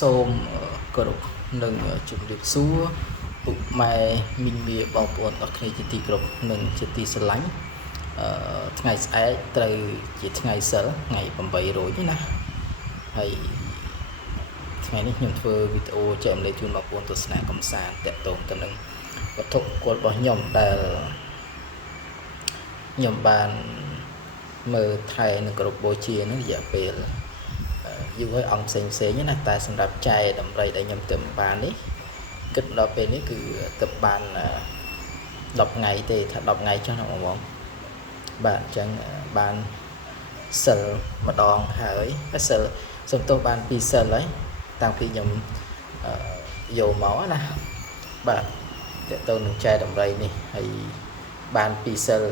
សូមគោរពនិងជម្រាបសួរពុកម៉ែមីងមាបងប្អូនអរគ្នាជាទីគោរពនិងជាទីស្រឡាញ់ថ្ងៃស្អែកត្រូវជាថ្ងៃសិលថ្ងៃ8រោចណាហើយថ្ងៃនេះខ្ញុំធ្វើវីដេអូចែករំលែកជូនបងប្អូនទស្សនាកំសាន្តតាក់ទងទៅនឹងវត្ថុគោលរបស់ខ្ញុំដែលខ្ញុំបានមើលថែនិងគោរពបូជានឹងរយៈពេលយូរហើយអង្គផ្សេងណាតែសម្រាប់ចែតម្រុយដែលខ្ញុំទៅបាននេះគិតដល់ពេលនេះគឺទៅបាន10ថ្ងៃទេថា10ថ្ងៃចុះណាបងប្អូនបាទអញ្ចឹងបានសិលម្ដងហើយសិលសំទោសបាន2សិលហើយតាំងពីខ្ញុំយកមកណាបាទតើតើនឹងចែតម្រុយនេះហើយបាន2សិល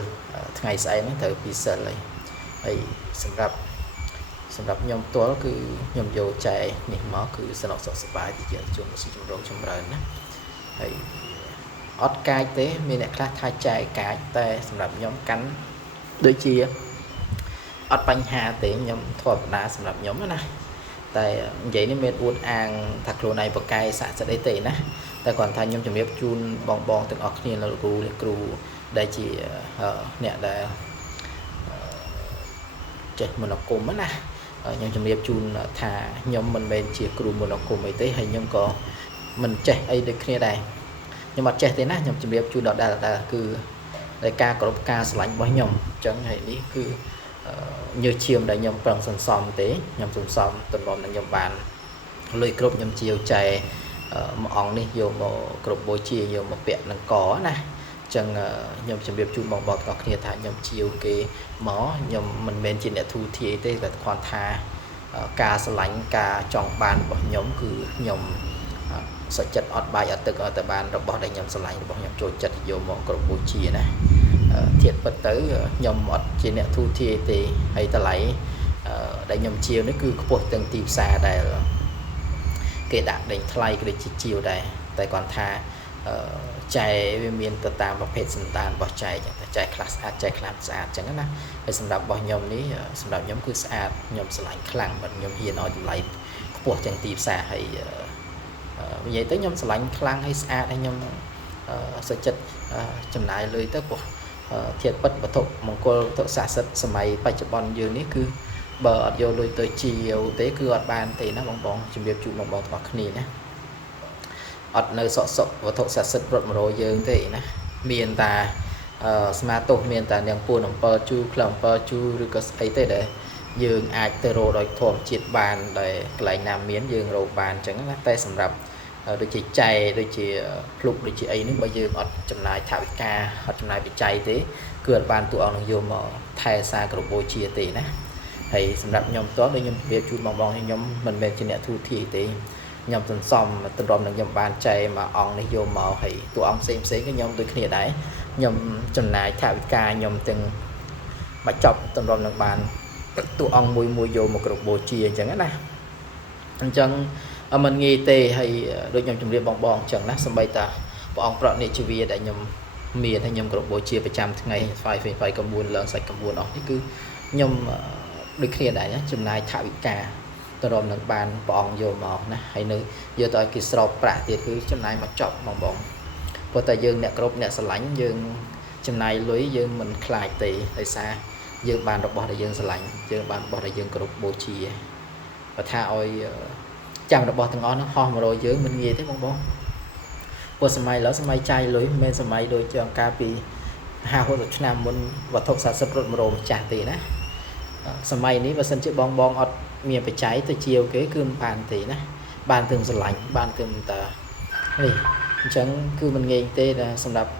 ថ្ងៃស្អែកហ្នឹងត្រូវ2សិលហើយសម្រាប់ខ្ញុំផ្ទាល់គឺខ្ញុំយកចែនេះមកគឺសនុកសុខសប្បាយទីជាជួនសុខចម្រុងចម្រើនណាហើយអត់កាចទេមានអ្នកខ្លះថាចែកាចតែសម្រាប់ខ្ញុំកាន់ដូចជាអត់បញ្ហាទេខ្ញុំធម្មតាសម្រាប់ខ្ញុំណាតែនិយាយនេះមានអួតអាងថាខ្លួនឯងប្រកែកស័ក្តិសិទ្ធិអីទេណាតែគាត់ថាខ្ញុំជំរាបជូនបងទាំងអស់គ្នានៅគ្រូដែលជាអ្នកដែលចេះមនោគមណាខ្ញុំជំរាបជូនថាខ្ញុំមិនមែនជាគ្រូមនោគមអីទេហើយខ្ញុំក៏មិនចេះអីដូចគ្នាដែរខ្ញុំអត់ចេះទេណាខ្ញុំជំរាបជូនដល់ដែលគឺដោយការគោរពការស្រឡាញ់របស់ខ្ញុំអញ្ចឹងហើយនេះគឺញើសឈាមដែលខ្ញុំប្រឹងសន្សំទេខ្ញុំសន្សំទម្រាំនឹងខ្ញុំបានលុយគ្រប់ខ្ញុំជាវចែមួយអង្គនេះយកមកគ្រប់បូជាយកមកពាក់នឹងកណាចឹងខ្ញុំជម្រាបជូនបងប្អូនទាំងអស់គ្នាថាខ្ញុំជាវគេមកខ្ញុំមិនមែនជាអ្នកធូរធាយទេតែគ្រាន់ថាការស្រឡាញ់ការចង់បានរបស់ខ្ញុំគឺខ្ញុំសុខចិត្តអត់បាយអត់ទឹកតែបានរបស់ដែលខ្ញុំស្រឡាញ់របស់ខ្ញុំចូលចិត្តយកមកគ្រប់បូជាណាធៀបពិតទៅខ្ញុំអត់ជាអ្នកធូរធាយទេហើយតម្លៃដែលខ្ញុំជាវនេះគឺខ្ពស់ទាំងទីផ្សារដែលគេដាក់ដេញថ្លៃក៏ដូចជាជាវដែរតែគាត់ថាចែវាមានទៅតាមប្រភេទសន្តានរបស់ចែចឹងតែចែខ្លះស្អាតចែខ្លះស្អាតចឹងណាហើយសម្រាប់របស់ខ្ញុំនេះសម្រាប់ខ្ញុំគឺស្អាតខ្ញុំស្រឡាញ់ខ្លាំងបើខ្ញុំហ៊ានឲ្យតម្លៃខ្ពស់ទាំងទីផ្សារហើយនិយាយទៅខ្ញុំស្រឡាញ់ខ្លាំងហើយស្អាតហើយខ្ញុំសុខចិត្តចំណាយលុយទៅព្រោះធាតុពិតវត្ថុមង្គលវត្ថុស័ក្តិសិទ្ធិសម័យបច្ចុប្បន្នយើងនេះគឺបើអត់យកលុយទៅជាវទេគឺអត់បានទេណាបងជំរាបជូនបងទាំងអស់គ្នាណាអត់នៅសុខវត្ថុស័ក្តិសិទ្ធិរត់100យើងទេណាមានតាស្មាទោសមានតានាងពួន7ជូខ្លង7ជូឬក៏ស្អីទេដែលយើងអាចទៅរកដោយធម្មជាតិបានដែលកន្លែងណាមានយើងរកបានអញ្ចឹងណាតែសម្រាប់ដូចជាចែដូចជាភ្លុកដូចជាអីនេះបើយើងអត់ចំណាយថវិកាអត់ចំណាយបច្ច័យទេគឺអត់បានតួអង្គនឹងយកមកថែសារគ្រប់បូជាទេណាហើយសម្រាប់ខ្ញុំផ្ទាល់ដូចខ្ញុំជម្រាបជូនបងខ្ញុំមិនមែនជាអ្នកធូរធាយទេខ្ញុំសន្សំទម្រាំនឹងខ្ញុំបានចែមួយអង្គនេះយកមកហើយតួអង្គផ្សេងក៏ខ្ញុំដូចគ្នាដែរខ្ញុំចំណាយថវិកាខ្ញុំទាំងបញ្ចប់ទម្រាំនឹងបានតួអង្គមួយយកមកគ្រប់បូជាអញ្ចឹងណាអញ្ចឹងមិនងាយទេហើយដូចខ្ញុំជម្រាបបងអញ្ចឹងណាសម្បីតាព្រះអង្គប្រតិជីវដែលខ្ញុំមានហើយខ្ញុំគ្រប់បូជាប្រចាំថ្ងៃស្វ័យ9ឡើងសាច់9អស់នេះគឺខ្ញុំដូចគ្នាដែរណាចំណាយថវិកាទម្រាំនឹងបានព្រះអង្គយកមកណាហើយនៅយកទៅឲ្យគេស្រោបប្រាក់ទៀតគឺចំណាយមកចប់បងព្រោះតែយើងអ្នកគ្រប់អ្នកស្រឡាញ់យើងចំណាយលុយយើងមិនខ្លាចទេដោយសារយើងបានរបស់ដែលយើងស្រឡាញ់យើងបានរបស់ដែលយើងគ្រប់បូជាបើថាឲ្យចាំរបស់ទាំងអស់នោះហោះ100យើងមិនងាយទេបងព្រោះសម័យឥឡូវសម័យចាយលុយមិនមែនសម័យដូចជាកាលពី50-60ឆ្នាំមុនវត្ថុស័ក្តិសិទ្ធិរត់100ម្ចាស់ទេណាសម័យនេះបើសិនជាបងអត់មានបច្ច័យទៅជាវគេគឺមិនបានទេណាបានទៅស្រឡាញ់បានទៅតានេះអញ្ចឹងគឺមិនងាយទេសម្រាប់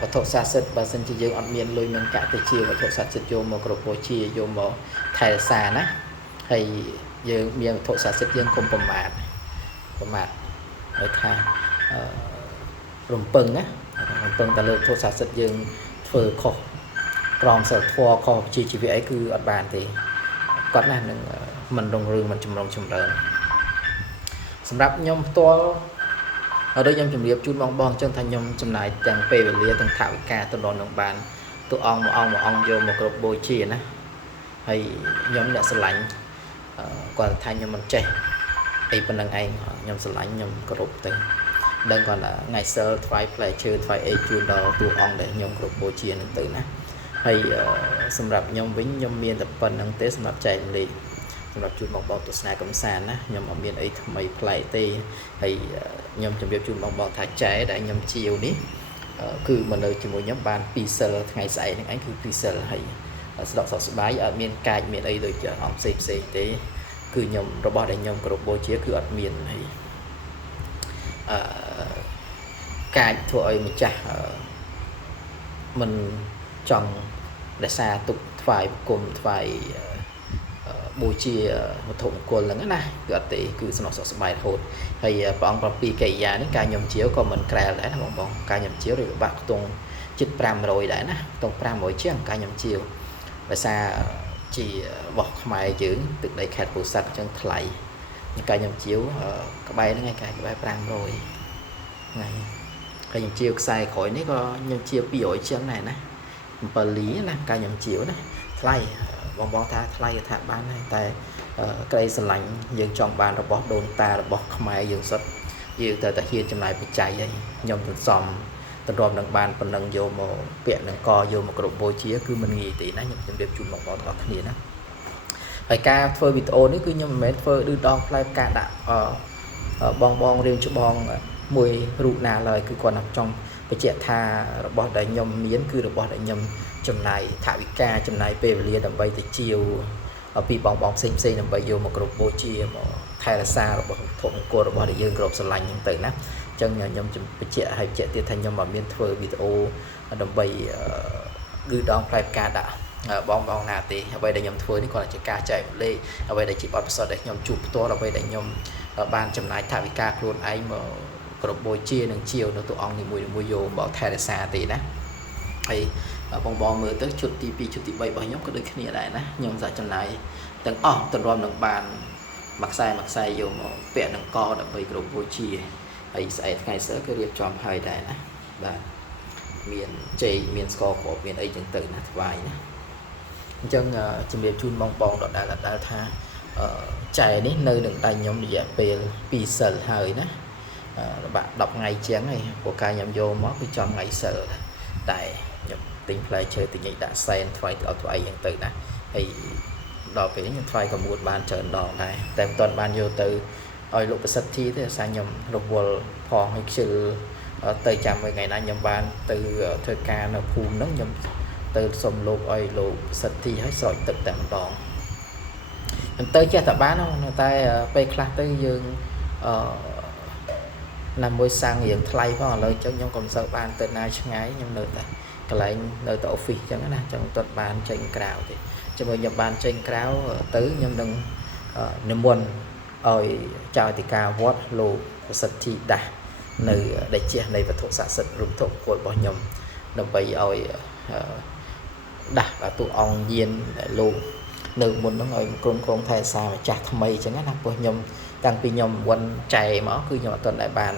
វត្ថុស័ក្តិសិទ្ធិបើសិនជាយើងអត់មានលុយមិនកាក់ទៅជាវត្ថុស័ក្តិសិទ្ធិយកមកគ្រប់បូជាយកមកថែរក្សាណាហើយយើងមានវត្ថុស័ក្តិសិទ្ធិយើងកុំប្រមាថឲ្យថារំពឹងណារំពឹងតែលើវត្ថុស័ក្តិសិទ្ធិយើងធ្វើខុសក្រមសីលធម៌ខុសជីវៈអីគឺអត់បានទេគាត់ណានឹងមិនរងរឿងមិនចម្រុងចម្រើនសម្រាប់ខ្ញុំផ្ទាល់ដូចខ្ញុំជម្រាបជូនបងអញ្ចឹងថាខ្ញុំចំណាយទាំងពេលវេលាទាំងថវិកាទៅដល់នឹងបានតួអង្គមួយអង្គយកមកគ្រប់បូជាណាហើយខ្ញុំអ្នកស្រឡាញ់គាត់ថាខ្ញុំមិនចេះ អីប៉ុណ្ណឹងឯងខ្ញុំស្រឡាញ់ខ្ញុំគោរពទៅដឹងគាត់ថាថ្ងៃសិលថ្វាយផ្លែឈើថ្វាយអីជូនដល់តួអង្គដែលខ្ញុំគោរពបូជានឹងទៅណាហើយសម្រាប់ខ្ញុំវិញខ្ញុំមានតែប៉ុណ្្នឹងទេសម្រាប់ចែករំលែកសម្រាប់ជូនបងប្អូនទស្សនាកំសាន្តណាខ្ញុំអត់មានអីថ្មីប្លែកទេហើយខ្ញុំជម្រាបជូនបងប្អូនថាចែដែលខ្ញុំជាវនេះគឺមកនៅជាមួយខ្ញុំបាន2សិលថ្ងៃស្អែកហ្នឹងឯងគឺ2សិលហើយស្ដកសុខសប្បាយអត់មានកាចមានអីដូចអង្គផ្សេងទេគឺខ្ញុំរបស់ដែលខ្ញុំគោរពបូជាគឺអត់មានហើយកាចធ្វើឲ្យម្ចាស់មិនចង់រក្សាទុកថ្វាយគុំថ្វាយបូជាវត្ថុមង្គលហ្នឹងណាគឺអត់ទេគឺសំណុកសុខសប្បាយរហូតហើយព្រះអង្គ7កិរិយានេះការខ្ញុំជាវក៏មិនក្រែលដែរណាបងការខ្ញុំជាវឬបាក់ខ្ទង់ជិត500ដែរណាខ្ទង់500ជាងការខ្ញុំជាវដោយសារជារបស់ខ្មែរយើងទឹកដីខេត្តពោធិ៍សាត់អញ្ចឹងថ្លៃការខ្ញុំជាវក្បែរហ្នឹងឯងក្បែរ500ថ្ងៃការខ្ញុំជាវខ្សែក្រោយនេះក៏ខ្ញុំជាវ200ជាងដែរណា7លីណាការខ្ញុំជាវណាថ្លៃបងថាថ្លៃថាបានដែរតែក្តីស្រឡាញ់យើងចង់បានរបស់ដូនតារបស់ខ្មែរយើងសុទ្ធយើងទៅតែហ៊ានចំណាយបច្ច័យហើយខ្ញុំសន្សំទន្ទឹមនឹងបានប៉ុណ្ណឹងយកមកពាក់នឹងកយកមកគ្រប់បូជាគឺមិនងាយទេណាខ្ញុំជម្រាបជូនបងប្អូនទាំងអស់គ្នាណាហើយការធ្វើវីដេអូនេះគឺខ្ញុំមិនមែនធ្វើឌឺដងផ្លែការដាក់បងរៀងច្បងមួយរូបណាឡើយគឺគាត់ណាចង់បញ្ជាក់ថារបស់ដែលខ្ញុំមានគឺរបស់ដែលខ្ញុំចំណាយថវិកាចំណាយពេលវេលាដើម្បីទៅជាវពីបងផ្សេងដើម្បីយកមកគ្រប់បូជាមកថែរក្សារបស់ធម៌មង្គលរបស់ដែលយើងគ្រប់ស្រឡាញ់ហ្នឹងទៅណាអញ្ចឹងខ្ញុំបញ្ជាក់ឲ្យបញ្ជាក់ទៀតថាខ្ញុំអត់មានធ្វើវីដេអូដើម្បីឌឺដងផ្លែផ្កាដាក់បងណាទេអ្វីដែលខ្ញុំធ្វើនេះគាត់ជាការចែករំលែកអ្វីដែលជាបទពិសោធន៍ដែលខ្ញុំជួបផ្ទាល់អ្វីដែលខ្ញុំបានចំណាយថវិកាខ្លួនឯងមកគ្រប់បូជានឹងជាវនៅតួអង្គនីមួយយកមកថែរក្សាទេណាហើយបងមើលទៅជុតទី2ជុតទី3របស់ខ្ញុំក៏ដូចគ្នាដែរណាខ្ញុំសាច់ចំណាយទាំងអស់ទន្ទឹមនឹងបានមួយខ្សែយកមកពាក់នឹងកដើម្បីគ្រប់បូជាហើយស្អែកថ្ងៃសៅរ៍គឺរៀបចំហើយដែរណាបាទមានចេកមានស្ករគ្រាប់មានអីចឹងទៅណាថ្វាយណាអញ្ចឹងជំរាបជូនបងដដែលថាចែនេះនៅនឹងដៃខ្ញុំរយៈពេល2សិលហើយណាបាក់10ថ្ងៃជាងហើយព្រោះការខ្ញុំយកមកគឺចំថ្ងៃសិលតែខ្ញុំទិញផ្លែឈើទិញអីដាក់សែនថ្វាយទៅអត់ថ្វាយយ៉ាងទៅណាហើយដល់ពេលនេះខ្ញុំថ្វាយក៏មួយបានច្រើនដងដែរតែមិនទាន់បានយកទៅឲ្យលោកប្រសិទ្ធិទេដោយសារខ្ញុំរវល់ផងឲ្យខ្ជិលទៅចាំមួយថ្ងៃណាខ្ញុំបានទៅធ្វើការនៅភូមិហ្នឹងខ្ញុំទៅសុំលោកឲ្យលោកប្រសិទ្ធិឲ្យស្រោចទឹកតែម្ដងខ្ញុំទៅចេះតែបានតែពេលខ្លះទៅយើងណាមួយសាំងរៀងថ្លៃផងឥឡូវអញ្ចឹងខ្ញុំក៏មិនសូវបានទៅណាឆ្ងាយខ្ញុំនៅតែកន្លែងនៅតែ office អញ្ចឹងណាអញ្ចឹងទាត់បានចេញក្រៅទេជាមួយខ្ញុំបានចេញក្រៅទៅខ្ញុំនឹងនិមន្តឲ្យចៅអធិការវត្តលោកប្រសិទ្ធិដាស់នៅដែលជានៃវត្ថុស័ក្តិសិទ្ធិរូបធម៌គោលរបស់ខ្ញុំដើម្បីឲ្យដាស់តួអង្គយានលោកនៅមុនហ្នឹងឲ្យក្រុមថែសារម្ចាស់ថ្មីអញ្ចឹងណាព្រោះខ្ញុំតាំងពីខ្ញុំវន់ចែមកគឺខ្ញុំអត់ទាន់ដែលបាន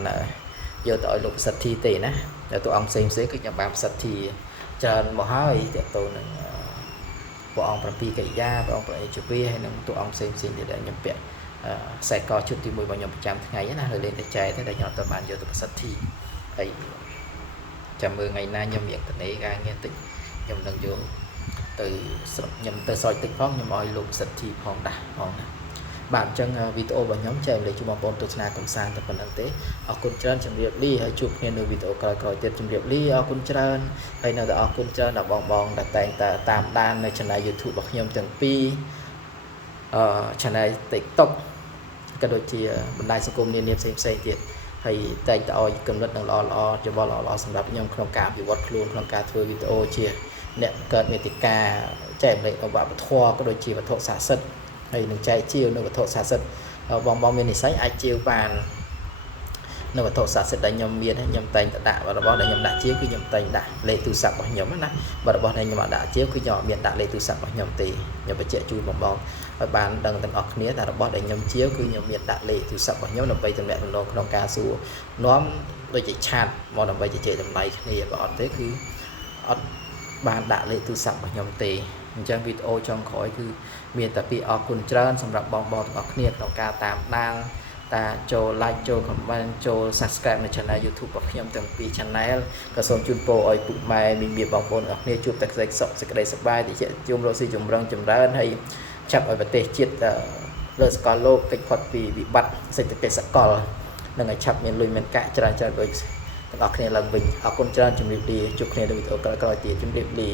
យកទៅឲ្យលោកប្រសិទ្ធិទេណាតែតួអង្គផ្សេងគឺខ្ញុំបានប្រសិទ្ធិច្រើនមកហើយតើតើនឹងព្រះអង្គ7កិរិយាព្រះអង្គព្រះអេជវីហើយនឹងតួអង្គផ្សេងទៀតដែលខ្ញុំពាក់ខ្សែកជុតទី1របស់ខ្ញុំប្រចាំថ្ងៃណាហើយលេងតែចែទេដែលខ្ញុំអត់ទាន់បានយកទៅប្រសិទ្ធិហើយចាំមើលថ្ងៃណាខ្ញុំរៀងតនេការងារតិចខ្ញុំនឹងយកទៅខ្ញុំទៅស្រោចទឹកផងខ្ញុំឲ្យលោកប្រសិទ្ធិផងដាស់ផងណាបាទអញ្ចឹងវីដេអូរបស់ខ្ញុំចែកលេខជូនបងប្អូនទស្សនាកំសាន្តតែប៉ុណ្្នឹងទេអរគុណច្រើនជម្រាបលាហើយជួបគ្នានៅវីដេអូក្រោយៗទៀតជម្រាបលាអរគុណច្រើនហើយនៅតែអរគុណច្រើនដល់បងដែលតែងតែតាមដាននៅ Channel YouTube របស់ខ្ញុំទាំងពីរChannel TikTok ក៏ដូចជាបណ្ដាញសង្គមនានាផ្សេងទៀតហើយតែងតែឲ្យកំណត់នឹងល្អយោបល់ល្អសម្រាប់ខ្ញុំក្នុងការអភិវឌ្ឍខ្លួនក្នុងការធ្វើវីដេអូជាអ្នកកើតមេតិកាចែករំលែកវប្បធម៌ក៏ដូចជាវត្ថុស័ក្តិសិទ្ធិហើយនឹងចែកជាវនៅវត្ថុស័ក្តិសិទ្ធិបងមាននិស្ស័យអាចជាវបាននៅវត្ថុស័ក្តិសិទ្ធិដែលខ្ញុំមានខ្ញុំតែងតែដាក់របស់ដែលខ្ញុំដាក់ជាវគឺខ្ញុំតែងដាក់លេខទូរស័ព្ទរបស់ខ្ញុំណាបើរបស់ដែលខ្ញុំអត់ដាក់ជាវគឺខ្ញុំអត់មានដាក់លេខទូរស័ព្ទរបស់ខ្ញុំទេខ្ញុំបញ្ជាក់ជូនបងឲ្យបានដឹងទាំងអស់គ្នាថារបស់ដែលខ្ញុំជាវគឺខ្ញុំមានដាក់លេខទូរស័ព្ទរបស់ខ្ញុំដើម្បីទំនាក់ទំនងក្នុងការសួរនាំដូចជាឆាតមកដើម្បីជជែកតម្លៃគ្នាបើអត់ទេគឺអត់បានដាក់លេខទូរស័ព្ទរបស់ខ្ញុំទេអញ្ចឹងវីដេអូចុងក្រោយគឺមានតែពាក្យអរគុណច្រើនសម្រាប់បងទាំងអស់គ្នាក្នុងការតាមដាន តាចូល like ចូល comment ចូល subscribe នៅ channel YouTube របស់ខ្ញុំទាំងពីរ channel ក៏សូមជូនពរឲ្យពុកម៉ែមីមីបងប្អូនអរគ្នាជួបតែសេចក្តីសុខសប្បាយតិចជុំរកស៊ីចម្រើនហើយចាប់ឲ្យប្រទេសជាតិលើសកលលោកកិច្ចផុតពីវិបត្តិសេដ្ឋកិច្ចសកលនិងឲ្យឆាប់មានលុយមានកាក់ច្រើនដូចទាំងអស់គ្នាឡើងវិញអរគុណច្រើនជំរាបលាជួបគ្នានៅវីដេអូក្រោយៗទៀតជំរាបលា